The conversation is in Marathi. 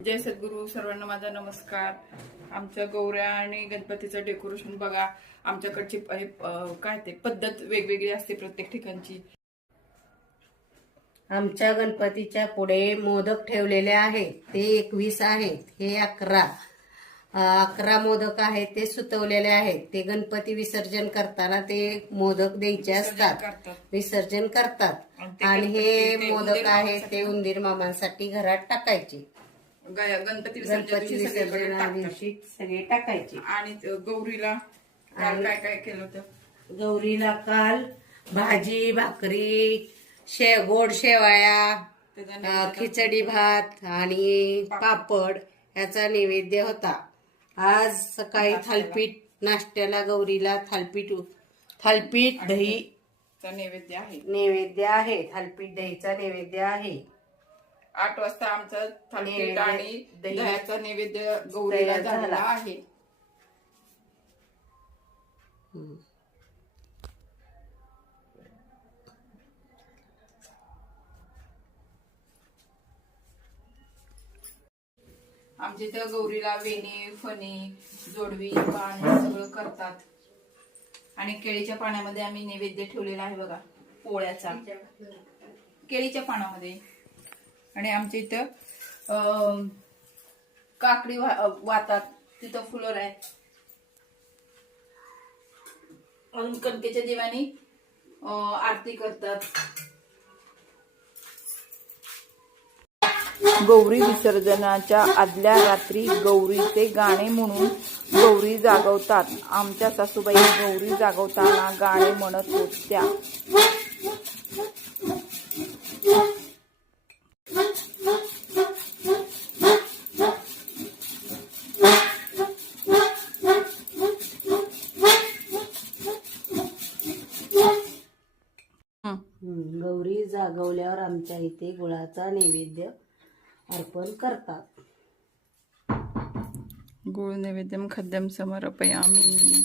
जय सद्गुरू सर्वांना माझा नमस्कार. आमच्या गौऱ्या आणि गणपतीचं डेकोरेशन बघा. आमच्याकडची काय ते पद्धत वेगवेगळी असते प्रत्येक ठिकाणची. आमच्या गणपतीच्या पुढे मोदक ठेवलेले आहेत ते एकवीस आहेत. हे अकरा. अकरा मोदक आहेत ते सुतवलेले आहेत. ते गणपती विसर्जन करताना ते मोदक द्यायचे असतात. विसर्जन करतात. आणि हे मोदक आहेत ते उंदीर मामांसाठी घरात टाकायचे. गणपती विसर्जन गणपती दिवशी सगळीकडे विसर्जना टाकतात. दिवशी सगळे टाकायचे. आणि गौरीला काल आणि- काय काय केलं होतं? गौरीला काल भाजी भाकरी शे गोड अ, नैवेद्य खिचडी भात आणि पापड. याचा नैवेद्य होता. आज सकाळी. थालपीठ नाश्त्याला गौरीला थालपीठ थालपीठ दही. चा नैवेद्य आहे. नैवेद्य आहे. थालपीठ दहीचा नैवेद्य आहे. आठ वाजता आमचा थालीपीठ आणि दही दह्याचा नैवेद्य गौरीला झाला. आहे. आमच्या इथं गौरीला वेणी फणी जोडवी पान हे सगळं करतात. आणि केळीच्या पाण्यामध्ये आम्ही नैवेद्य ठेवलेला आहे बघा पोळ्याचा. केळीच्या पानामध्ये. आणि आमच्या इथं काकडी वा- वातात. तिथं फुलर आहे अजून कणकेच्या देवानी आरती करतात. गौरी विसर्जनाच्या आदल्या रात्री गौरीचे गाणे म्हणून गौरी जागवतात. आमच्या सासूबाई गौरी जागवताना गाणे म्हणत होत्या. गौरी जागवल्यावर आमच्या इथे गुळाचा नैवेद्य अर्पण करतात. गुळ नैवेद्यम खाद्यम समर्पयामी.